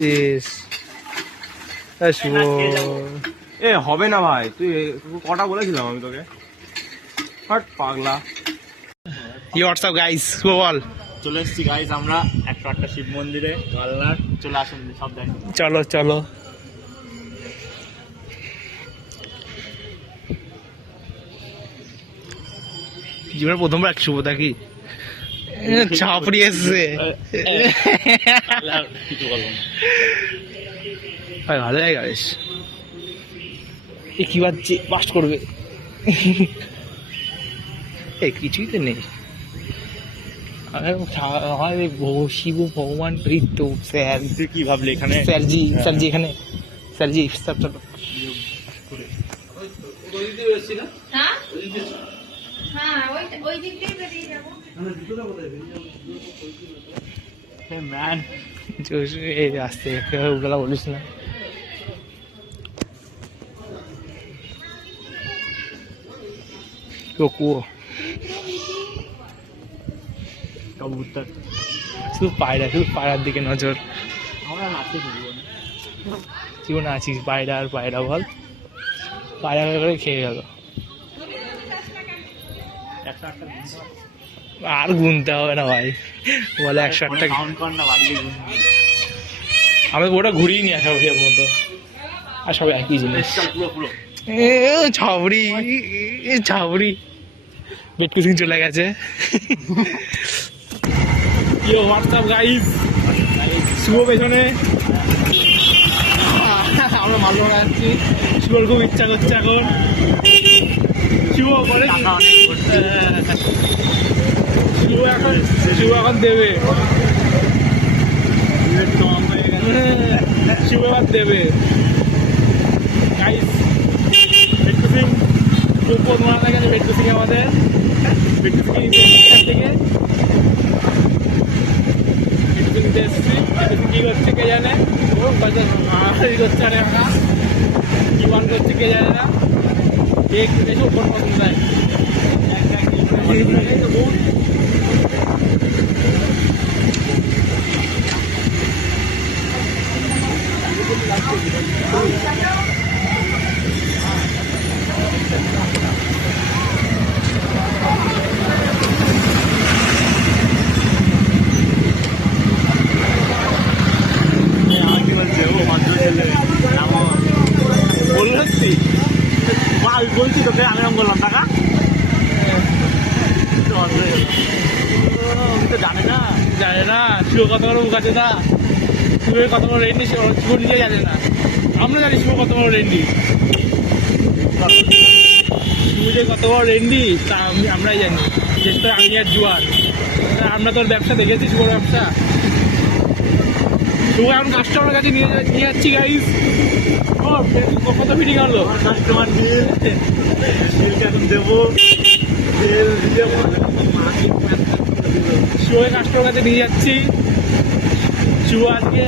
এ হবে না ভাই, তুই কটা বলেছিলাম আমি তোকে, হাট পাগলা। হোয়াটসঅ্যাপ গাইস, বল। চলে এসেছি গাইস আমরা 108টা শিব মন্দিরে কালনার। চলে আসুন সব দেখেন। চলো চলো। জীবনের প্রথমবার এক শুভ থাকি ছাপড়ি এসছে। কিছু বলবো না ভাই, ভালো জায়গা বেশ। কি বাজছে, বাস্ট করবে। কিছুই তো নেই। শিব ভগবান প্রীত স্যার। তুই কি ভাবলি এখানে? স্যারজি এখানে স্যারজি সব চলো। ম্যান আসতে ওগুলা বলিস না। কুয়ো কবুতর শুধু পায়রার দিকে নজর। আমরা নাচতে জীবনে আছিস পায়রা আর পায়রা, বল। পায়রা করে খেয়ে গেল। আর গুনতে হবে না ভাই, বলে 108টা। কাউন্ট কর না, বাড়ি আমি ওটা ঘুরিয়ে নিয়ে আসা ওর মতো, আর সব একই জিনিস। পুরো ছাবড়ি বেটকু সিং চলে গেছে। হোয়াটসঅ্যাপ গাইস, শুভ পেছনে, আমরা মাল যাচ্ছি। শুভর খুব ইচ্ছা করছে এখন। শুভ করে শুভ এখন দেবে, শুভ এবার দেবে গাইস। বেটকু সিং উপর মারা গেছে, বেটকু সিং আমাদের। বেটকু সিং থেকে কি করছে কে জানে, মারামারি করছে। আরে আমরা কি বান করছে কে জানে না। কেক এসে উপর মতন যায়। বলছি তোকে, আমি রকম বললাম টাকা তো জানে না শুভ কত বড় মুখ আছে না, শুভের কত বড় রেন্ডি শুভ নিজে জানে না। আমরা জানি শুভ কত বড় রেন্ডি, শুভ যে কত বড় রেন্ডি তা আমরাই জানি। যেহেতু তোর আমি আর জুয়ার, আমরা তোর ব্যবসা দেখেছি, শুভ ব্যবসা। শুভ এখন কাস্টমার কাছে নিয়ে যাচ্ছি গাইস। কত ফিটিং আনলো কাস্টমার বিল এখন দেবো। শুভের কাস্টমার কাছে নিয়ে যাচ্ছি। শুভ আজকে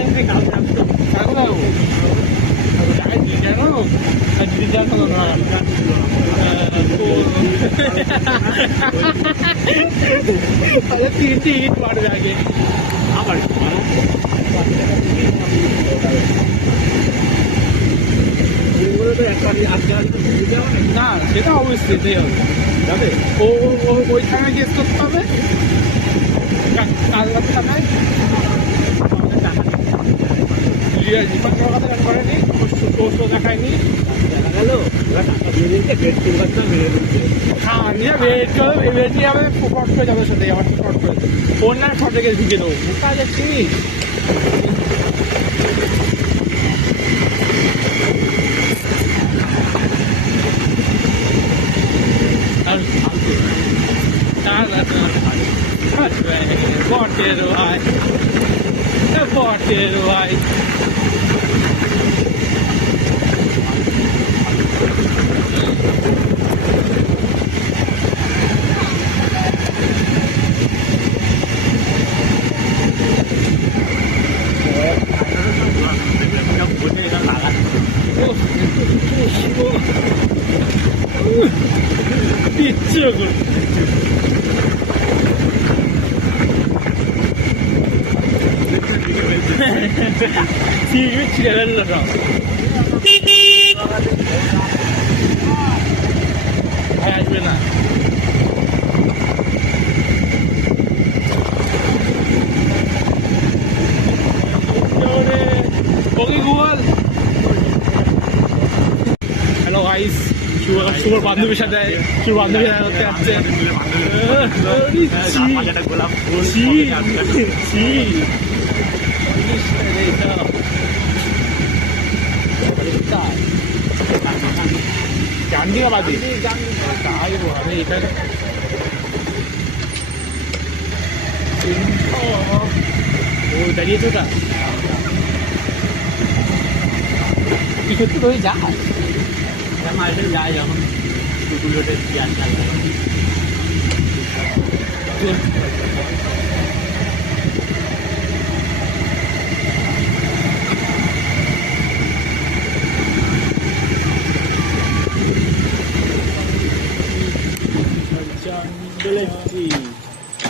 কেন তিনটি ইট মারবে আগে। আবার না সেটা অবশ্যই যেতে হবে, যাবে ওই থানায় কেস করতে হবে। কাল রাত থানায় কথা করেনি, দেখায়নি। হ্যাঁ নিয়ে ভেট নিয়ে যাবে, ফট করে যাবে সাথে। আমার ফট করে ফোন না ফটে গেছে ঢুকে দেবো। কোথায় যাচ্ছিস? বটের ভাই, বটের ভাই। ইচ্ছে করে ছিঁড়ে ফেললো সব। ভাই আসবে না। হ্যালো গাইস, শুভর বান্ধবীর সাথে দেখা করতে আসছে। গান্ধীবাদী এখানে ও দাঁড়িয়েছে ওটা কি করতে তুই যা মাঠে যায় যখন টুকুলোটে চেয়ার চালায়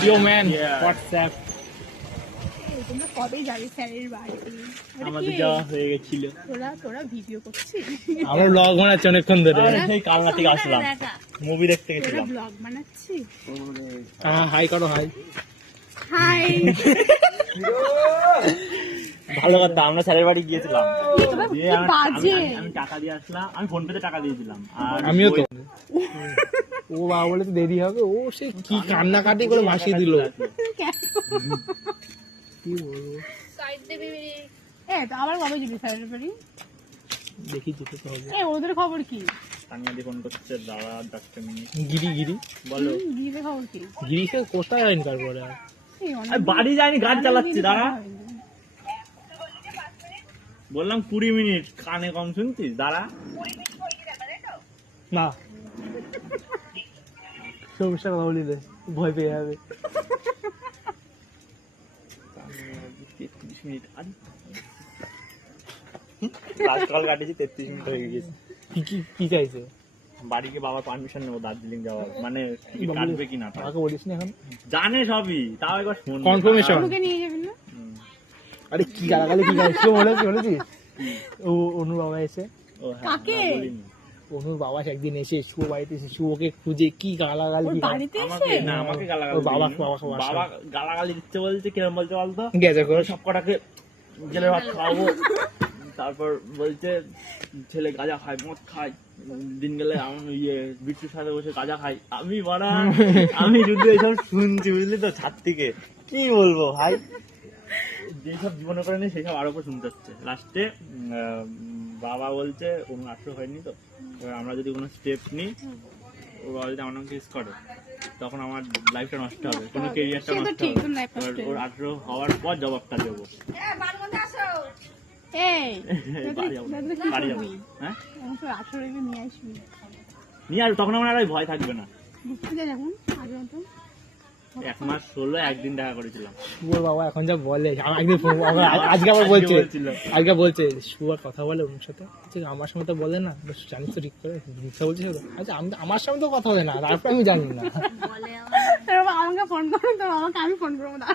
Yo man, what's up? তোমরা কবে যাবে স্যারের বাড়িতে? আমাদের যাওয়া হয়ে গেছিল। তোরা ভিডিও করছিস? আমরা ব্লগ বানাচ্ছি অনেকক্ষণ ধরে। সেই কালনা থেকে আসলাম, মুভি দেখতে তোরা গেছিলাম। ব্লগ বানাচ্ছিস? হ্যাঁ, হাই করো হাই। হাই। ভালো কথা, আমরা স্যারের বাড়ি গিয়েছিলাম। তোমরা দিয়ে কি বাজে? আমি টাকা দিয়ে আসলাম, আমি ফোন পেতে টাকা দিয়েছিলাম। আর আমিও তো। ও বাবা বলে তো দেরি হবে, ও সে কি কান্নাকাটি করে ভাসিয়ে দিল। কি বলবো, তো আবার কবে যাবি স্যারের বাড়ি? দেখি যেতে তো হবে। ওদের খবর কি? তানিয়াদি ফোন করছে, দাঁড়া 10 মিনিট। গিরি বলো, গিরিদের খবর কি? গিরিকে কোথায় আইন তারপরে আর এই অনেক আমি বাড়ি যাইনি, গাড়ি চালাচ্ছি। দাঁড়া, দিন বললাম 20 মিনিট, কানে কম শুনছিস? দাঁড়া, না সমস্যা কথা বলি রে, ভয় পেয়ে যাবে। 33 মিনিট লাস্ট কল কাটেছি, 33 মিনিট হয়ে গেছে। কি চাইছে? বাড়িকে বাবার পারমিশন নেবো দার্জিলিং যাওয়ার, মানে টিকিট কাটবে কিনা। আমাকে বলিস না এখন, জানে সবই, তাও একবার ফোন কনফার্মেশন। আমাকে নিয়ে যাবেন না? আরে কি গালাগালি কি গাইছো বলেছিস? ও অনুর বাবা এসে, ও হ্যাঁ, কাকে? না, বলিনি। অনুর বাবা একদিন এসে শুভ বাড়িতে এসে শুভকে খুঁজে কি গালাগালি ওর কি বাড়িতে এসে? আমাকে না, আমাকে গালাগালি ওর বাবা দিইনি। বাবাকে বাসা। বাবা গালাগালি দিচ্ছে, বলছে কিরম বলছে বলতো, গেছে করে সব কটাকে জেলের ভাত খাওয়াবো। তারপর বলছে ছেলে গাঁজা খায়, মদ খায়, দিন গেলে আমি বিট্টুর সাথে বসে গাঁজা খাই। আমি বড়া, আমি শুধু এইসব শুনছি, বুঝলি তো, ছাদ থেকে। কি বলবো ভাই, যেসব জীবনে করে নেই সেসব আরো শুনতে হচ্ছে। লাস্টে বাবা বলছে কোনো 18 হয়নি তো, এবার আমরা যদি কোনো স্টেপ নিই, ও বাবা যদি আমার নাম কেস করে, তখন আমার লাইফটা নষ্ট হবে, কোনো কেরিয়ারটা সে তো নষ্ট ঠিক, হবে। তোর life নষ্ট এবার হবে। ওর 18 হওয়ার পর জবাবটা দেবো। এই বাড়ি যাবো, দাদা কি বাড়ি যাবো। করবি? হ্যাঁ, এখন তো 18 নিয়ে আসবি। নিয়ে আর তখন আমার আর ওই ভয় থাকবে না। ঘুরতে যা এখন আগে মতো। 1 মাস হলো, একদিন দেখা করেছিলাম। শুভর বাবা এখন যা বলে, একদিন আজকে আবার বলছে, বলছিল। আজকে বলছে শুভর কথা বলে ওর সাথে, আমার সঙ্গে তো বলে না, জানিস তো ঠিক করে মিথ্যা বলছে। আচ্ছা আমার সঙ্গে তো কথা হবে না, তারপর আমি জানি না। তোর বাবা আমাকে ফোন করো, তোর বাবাকে আমি ফোন করবো না।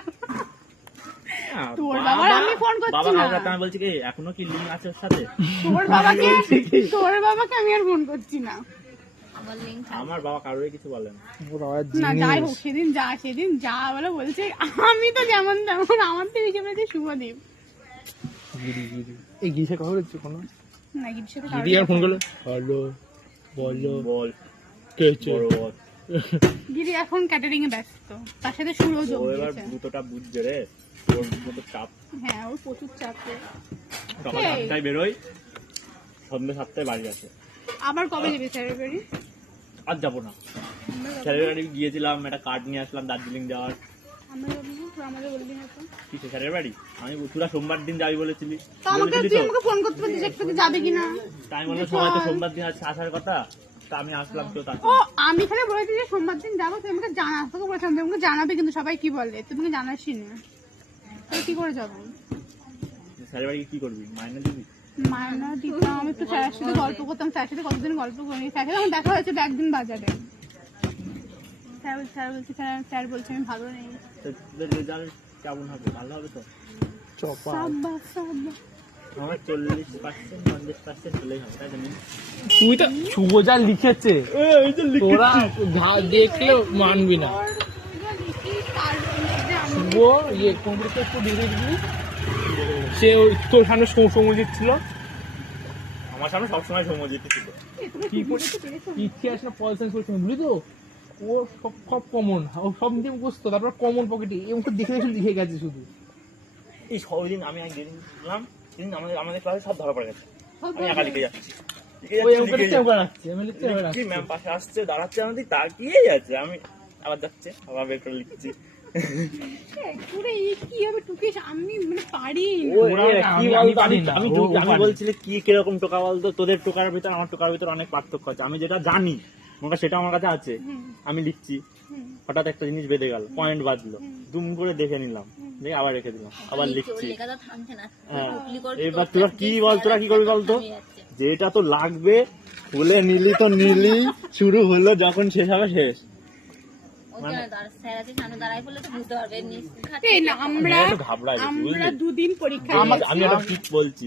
হ্যাঁ, তোর বাবার আমি ফোন করছি বাবা না। কালকে রাতে আমি বলছি কি এখনো কি লিঙ্ক আছে ওর সাথে? তোর বাবাকে আমি আর ফোন করছি না। আমার বাবা কারোরই কিছু বলে না। শুভর বাবা না যাই হোক, সেদিন যা বলে বলছে, আমি তো যেমন তেমন, আমার তো হিসেবে আছে শুভদীপ। এই গিরিশে কথা বলেছি কোনো? না গিরির সাথে গিরি আর ফোন করলো, হ্যালো বলো বল, কে হচ্ছে? বড় বল। গিরি এখন ক্যাটারিং এ ব্যস্ত, তার সাথে সুরও যোগ ও এবার দিয়েছে। দুটোটা বুঝছে রে, ওর মতো চাপ। হ্যাঁ, ওর প্রচুর চাপে। সকাল 7টায় বেরোয়, সন্ধ্যে 7টায় বাড়ি আসে। আবার কবে যাবি স্যারের বাড়ি? আর যাবো না, স্যারের বাড়ি গিয়েছিলাম, একটা কার্ড নিয়ে আসলাম দার্জিলিং যাওয়ার। আমরা যাবো না, তোর আমাদের বলবি না তো। কিসে স্যারের বাড়ি? আমি তোরা সোমবার দিন যাবি বলেছিলি। তো আমাকে তুই আমাকে ফোন করতে পারছিস একটু যাবে কিনা? টাইম হলো, সবাই তো সোমবার দিন আসার কথা, তা আমি আসলাম তো তার। ও আমি এখানে বলেছি যে সোমবার দিন যাবো, তুই আমাকে জানাস, তোকে বলেছিলাম তুই আমাকে জানাবে, কিন্তু সবাই কি বলে তুই আমাকে জানাসই না। তাহলে কি করে যাবো? স্যারের বাড়ি কি করবি, মাইনে দিবি? মায়না দিতাম, আমি তো স্যারের সাথে গল্প করতাম, স্যারের সাথে কতদিন গল্প করিনি। স্যারের সাথে আমার দেখা হয়েছে একদিন বাজারে। স্যার বলছে আমি ভালো নেই। তোদের রেজাল্ট কেমন হবে? ভালো হবে তো? চপা সাব্বা সাব্বা। আমার 40% 50% চলে যাবে, তাই জানি। তুই তো শুভ যা লিখেছে তোরা দেখলেও মানবি না। শুভ ইয়ে কম্পিউটার একটু দেখে দিবি, সে তোর সামনে সৌমজিৎ ছিল, আমার সামনে সবসময় সৌম্যজিৎ ছিল। কি করে ইতিহাস না পল সায়েন্স করছে বুঝলি তো, ও সব সব কমন, ও সব নিয়ে মুখস্থ, তারপর কমন পকেটে এমন দেখে দেখে লিখে গেছে শুধু। এই সবদিন আমি গেলাম, সেদিন আমাদের ক্লাসে সব ধরা পড়ে গেছে, আমি একা লিখে যাচ্ছি। ওই এমন চেক রাখছে, আমি লিখতে রাখছি। ম্যাম পাশে আসছে, দাঁড়াচ্ছে, আমাদের তাকিয়েই আছে, আমি আবার যাচ্ছে, আবার বের করে লিখছি। আমি মানে পারি না। আমি বলছিলাম কি কিরকম টোকা বলতো, তোদের টোকার ভিতর আমার টোকার ভিতর অনেক পার্থক্য আছে। আমি যেটা জানি সেটা আমার কাছে আছে, আমি লিখছি, হঠাৎ একটা জিনিস বেঁধে গেল, পয়েন্ট বাজলো, দুম করে দেখে নিলাম, দেখে আবার রেখে দিলাম, আবার লিখছি। হ্যাঁ, এবার তোরা কি বল, তোরা কি করবি বলতো, যেটা তো লাগবে বলে নিলি তো নিলি, শুরু হলো যখন শেষ হবে শেষ। আমরা দুদিন পরীক্ষা আমি একটা ঠিক বলছি,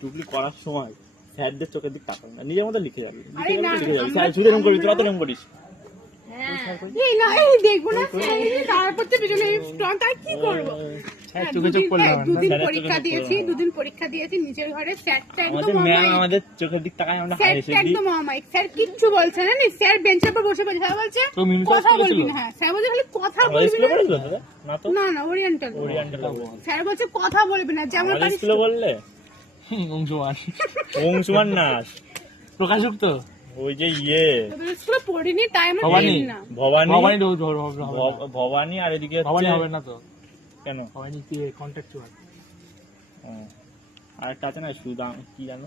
টুকলি করার সময় স্যারদের চোখের দিক তাকাবি না, নিজের মতো লিখে যাবি, স্যার শুধু এরকম করবি, তোরা তো এরকম করিস। দেখবো না, তারপর তো পিছনে আর কি করবো। দুদিন পরীক্ষা দিয়েছি নিজের ঘরে। স্যারটা একদম আমাদের চোখের দিক তাকায়, আমরা স্যারটা একদম অমায়িক। স্যার কিচ্ছু বলছে না, স্যার বেঞ্চের উপর বসে বলছে, স্যার বলছে কথা বলবি না। হ্যাঁ, স্যার বলছে খালি কথা বলবি না। না, ওরিয়েন্টাল। স্যার বলছে কথা বলবি না, যেমন পারিস বললে অংশুমান না প্রকাশক তো ওই যে ইয়ে স্কুলে পড়িনি, তাই আমরা ভবানী না। ভবানী আর এদিকে ভবানী হবে না তো, কেন ভবানী কন্ট্রাক্টুয়াল। আর একটা আছে না সুদাম, কি জানো,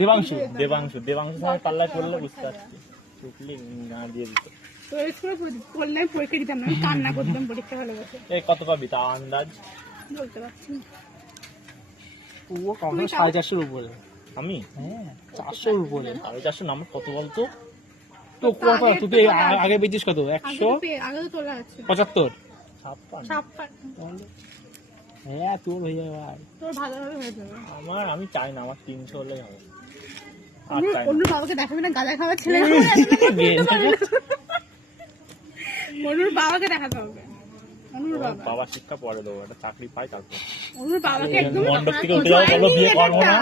দেবাংশু। দেবাংশু সবাই পাল্লায় পড়লে বুঝতে পারছি, চুকলি না দিয়ে দিত। তো স্কুলে পড়লে পরীক্ষা দিতাম না, কান্না করতাম পরীক্ষা হলে বসে। এই কত পাবি তা আন্দাজ বলতে পারছি না। ও কখনো 450-এর উপরে। আমি হ্যাঁ 400-এর উপরে। 450 নাম্বার কত বলতো? তো কত তুই আগে পেয়েছিস কত? 100 আগে তো তোলা আছে 75 56। হ্যাঁ তোর হয়ে যাবে ভাই, তোর ভালোভাবে হয়ে যাবে। আমি চাই না, আমার 300 হলেই হবে। অন্য বাবাকে দেখাবি না, গাঁজা খাওয়ার ছেলে। অনুর বাবাকে দেখাতে হবে। অনুর বাবা শিক্ষা পরে দেবো, একটা চাকরি পাই তারপর। অনুর বাবাকে একদম মণ্ডপ থেকে উঠে যাবো, বলো বিয়ে করবো না,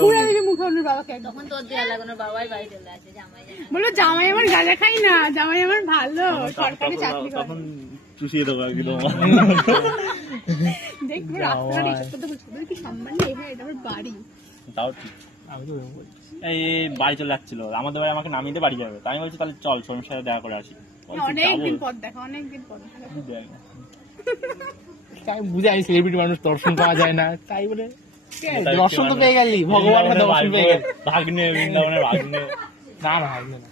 ছুঁড়ে দিবি মুখে অনুর বাবাকে। তখন তোর দেয়া লাগে না, বাবাই বাড়ি চলে আসে, জামাই বলো জামাই আমার গাঁজা খাই না, জামাই আমার ভালো সরকারি চাকরি করে। তখন চুষিয়ে দেবো একদম। দেখ পুরো রাস্তাটা ইজ্জত করতে বলছে, কি সম্মান নেই ভাই, এটা আমার বাড়ি। তাও ঠিক। আমি তো বলছি এই বাড়ি চলে যাচ্ছিল, আমাদের বাড়ি আমাকে নামিয়ে দিয়ে বাড়ি যাবে, তাই আমি বলছি তাহলে চল সোমের সাথে দেখা করে আসি। অনেকদিন পর দেখা, অনেকদিন পর দেখা। তাই বুঝে আমি সেলিব্রিটি মানুষ, দর্শন পাওয়া যায় না, তাই বলে দর্শন তো পেয়ে গেলি, ভগবান দর্শন পেয়ে গেল। ভাগ্নে, বৃন্দাবনের ভাগ্নে। না না ভাগ্নে না,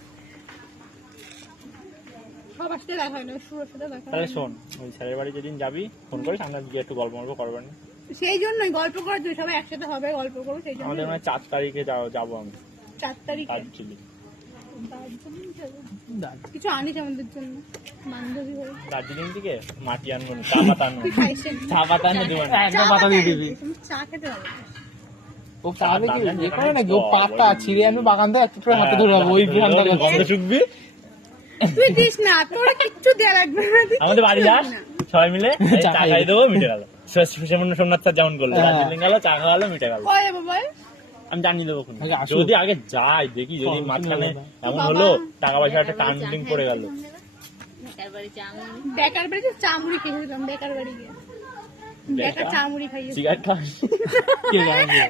সবার সাথে দেখা হয় না, সুরের সাথে দেখা তাহলে শোন, ওই স্যারের বাড়ি যেদিন যাবি ফোন করিস, আমরা গিয়ে একটু গল্প মল্প করবেন। সেই জন্যই গল্প করার জন্য সবাই একসাথে হবে, গল্প করবো। সেই জন্য আমাদের মানে 4 তারিখে যাবো আমি 4 তারিখে দার্জিলিং। কিছু আনিস আমাদের জন্য, বান্ধবী হয়ে। দার্জিলিং থেকে মাটি আনবো, চা পাতা আনবো, তুই খাইছেন চা পাতা আনবো দেবো না। একটা পাতা দিয়ে দিবি। চা খেতে হবে। ও তাহলে কি যে করে নাকি, ও পাতা ছিঁড়ে আমি বাগান থেকে একটু হাতে ধরে যাবো, ওই বিহানটা গন্ধ শুকবি। তুই দিস না, তোর কিচ্ছু দেয়া লাগবে না। আমাদের বাড়ি যাস সবাই মিলে, চা খাই দেবো, মিটে গেল। সোমনাথ স্যার যেমন করলো, দার্জিলিং গেল, চা খাওয়ালো, মিটে গেল। কয় দেবো বল? আমি জানিয়ে দেবো। যদি আগে যাই দেখি, যদি মাঝখানে এমন হলো টাকা পয়সা একটা টার্নিং পড়ে গেল, বেকার বাড়ি চাউমিন, বেকার বাড়িতে চা মুড়ি খেয়েছিলাম, বেকার বাড়ি গিয়ে বেকার চা মুড়ি খাইয়েছি। সিগারেট খাস,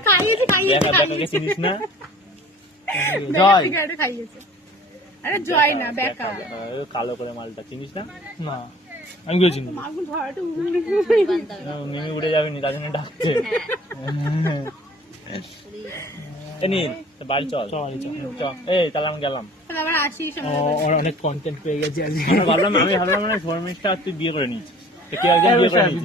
খাইয়েছি চিনিস না? জয় সিগারেট খাইয়েছে। আরে জয় না, বেকার। কালো করে মালটা চিনিস না? না আমি গেছি না, মাগুর ধরাটা মিমি উড়ে যাবে নি, তার জন্য ডাকছে। বাড়ি চল, এই তাহলে আমি গেলাম। আবার আসিস। অনেক কন্টেন্ট পেয়ে গেছি আজকে। আমি ভাবলাম মানে শর্মিষ্ঠা তুই বিয়ে করে নিচ্ছিস,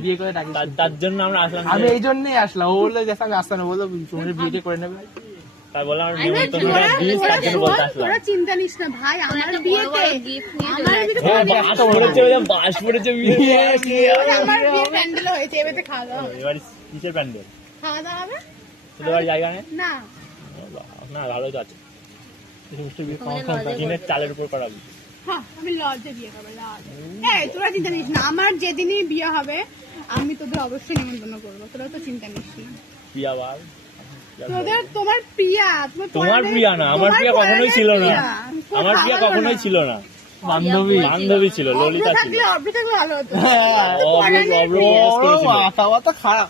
বিয়ে করে ডাকিস, তার জন্য আমরা আসলাম। আমি এই জন্যই আসলাম। ও বললো যে আমি আসতাম না, বললো তোমার বিয়ে করে নেবে, তাই বললাম আমি তার জন্য বলতে আসলাম। তোরা চিন্তা নিস না ভাই, আমার বিয়েতে বাস পড়েছে, আমার বিয়ে প্যান্ডেল হয়েছে, এবারে খাওয়া দাওয়া হবে। এবার কিসের প্যান্ডেল? খাওয়া দাওয়া হবে তোদের বাড়ি জায়গা নেই? না না ভালো তো আছে মিষ্টি বিয়ে আমাদের লজে টিনের করতে চালের উপর করাবি। হ্যাঁ আমি লজে বিয়ে করবো লজ। এই তোরা চিন্তা নিস না, আমার যেদিনই বিয়ে হবে আমি তোদের অবশ্যই নিমন্ত্রণ করবো, তোরা তো চিন্তা নিস না। পিয়া বার তোমার প্রিয়া তোমার প্রিয়া না, আমার প্রিয়া কখনোই ছিল না, আমার প্রিয়া কখনোই ছিল না, বান্ধবী বান্ধবী ছিল, ললিতা ছিল। অব্র থাকলে ভালো হতো। অব্র প্রপোজ করেছিল। মাথা খারাপ।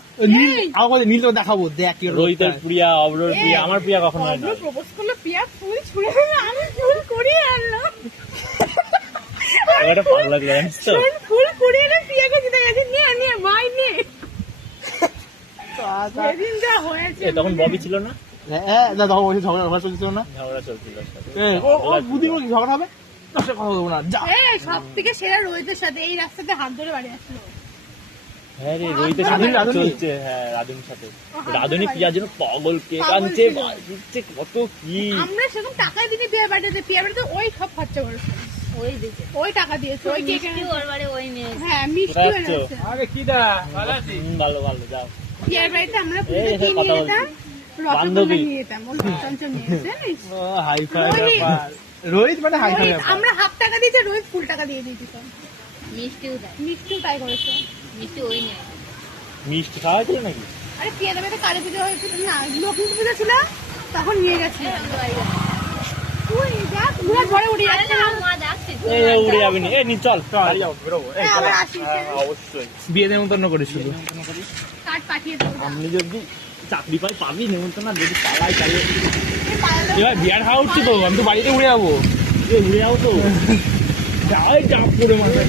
আমাকে নীল তো দেখাবো, দেখ কি রোহিতের প্রিয়া, অব্রর প্রিয়া, আমার প্রিয়া কখনো হয় না। অব্র প্রপোজ করলে প্রিয়া ফুল ছুঁড়ে দেবে, আমি ফুল কুড়িয়ে আনলাম। এটা ভালো লাগলো জানিস তো? ফুল কুড়িয়ে এনে প্রিয়াকে দিতে গেছে, নিয়ে ভাই নিয়ে। সেদিন যা হয়েছে তখন ববি ছিল না, হ্যাঁ দাদা ওই ঝগড়া চলছিল না, ঝগড়া চলছিল ওর সাথে। ও বুদ্ধি বলি ঝগড়া হবে তোর সাথে কথা বলবো না যা। সব থেকে সেরা রোহিতের সাথে এই রাস্তাতে হাত ধরে বাড়ি আসলো। হ্যাঁ রে, রোহিতের সাথে চলছে, হ্যাঁ রাধুনির সাথে। রাধুনি প্রিয়ার জন্য পাগল, কেক আনছে, দিচ্ছে কত কি। আমরা সেরকম টাকা দিনে বিয়ে বাড়িতে ওই সব খরচা করেছে, ওই দিকে ওই টাকা দিয়েছে, ওই কেক মিষ্টি ওর বাড়ি ওই নিয়ে হ্যাঁ মিষ্টি কোথায় এনেছে। যাচ্ছো? আগে কি দা ভালো আছি? ভালো ভালো, যাও। বিয়ের বাড়িতে আমরা এই পুজোতে কি কথা নিয়ে বলছি। যেতাম, রসগোল্লা বান্ধবী। নিয়ে যেতাম, ওই চঞ্চল নিয়ে যেত, জানিস? ও হাই ফাই রোহিত। ব্যাপার, রোহিত মানে হাই ফাই রোহিত, ব্যাপার। আমরা হাফ টাকা দিয়েছি, রোহিত ফুল টাকা দিয়ে দিয়েছি। মিষ্টিও দেয়, মিষ্টিও তাই করেছে। মিষ্টি ওই নিয়ে মিষ্টি খাওয়া ছিল নাকি? আরে প্রিয়া দেবে তো কালী পুজো হয়েছিল না, লক্ষ্মী পুজো ছিল তখন নিয়ে গেছি। তুই দেখ পুরো ঘরে উড়ে যাচ্ছে না। মা যাচ্ছে এই উড়ে যাবি না, এই নি চল বাড়ি যাও, বেরোবো। এই হ্যাঁ, চল। আবার আসিস। হ্যাঁ, অবশ্যই। বিয়ে নেমন্তন্ন করেছিল। কার্ড পাঠিয়ে দেবো। আপনি যদি চাকরি পাই পাবি নেমন্তন্ন, না যদি পালাই চালিয়ে এই পায়ালটা- এবার বিয়ার খাওয়া উঠছি তো, আমি তো বাড়িতে উড়ে যাবো। উড়ে যাও তো। যাই চাপ করে মাথায়।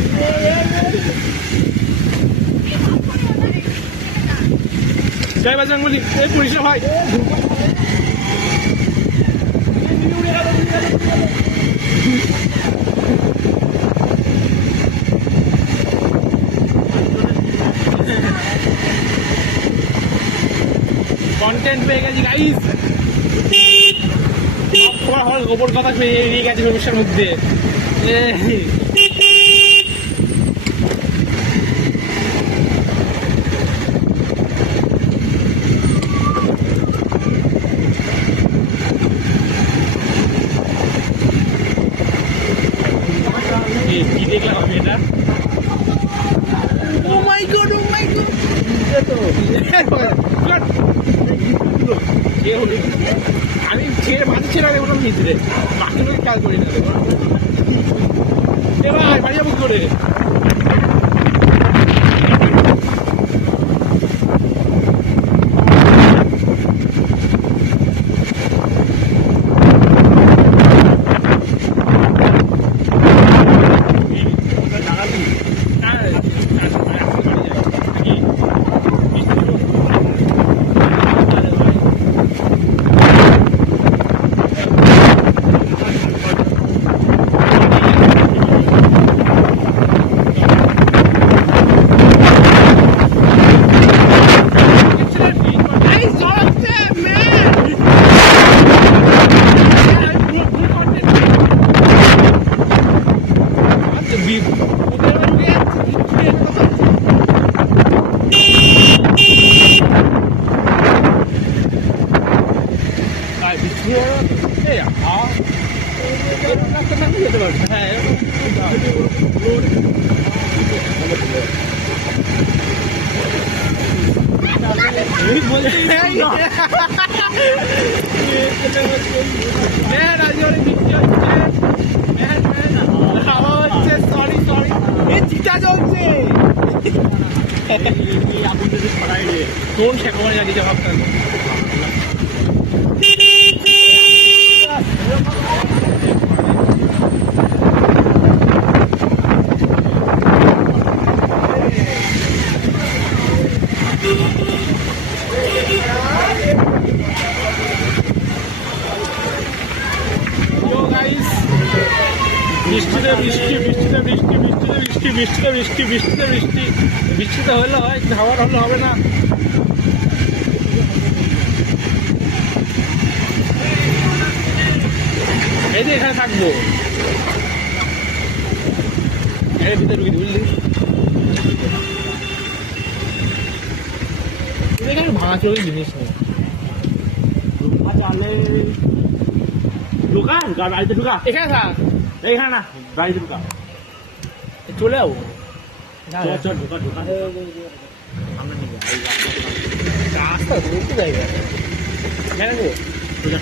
জয় বাজরঙ্গবলী, এই পুলিশরা ভাই কন্টেন্ট পেয়ে গেছি গাইস। তোমার গোপন কথা পেয়ে গেছে সমস্যার মধ্যে। কি দেখলাম আমি এটা? ও মাই গড, ও মাই গড, আমি ছেড়ে মাঝে ছেড়ে ওটা ভিতরে বাকি লোক কাজ করি না। ভাই বাড়ি যাবো কি করে? কোন শেখাবার জানি জবাবটা বৃষ্টিতে বৃষ্টি, বৃষ্টিতে বৃষ্টি, বৃষ্টিতে বৃষ্টি, বৃষ্টিতে বৃষ্টি, বৃষ্টিতে বৃষ্টি, বৃষ্টিতে হলে হয়, খাবার হলে হবে না। এই যে এখানে থাকবো, এর ভিতরে ঢুকি বুঝলি, এখানে ভাঙা চোখের জিনিস নেই। ঢুকা চালে ঢুকা ঢুকা বাড়িতে ঢুকা এখানে থাক, এইখানে না বাড়িতে ঢুকা চলে যাবো। চল চল ঢুকা ঢুকা আমরা নিয়ে যাই রাস্তা জায়গা কেন গো? সোজা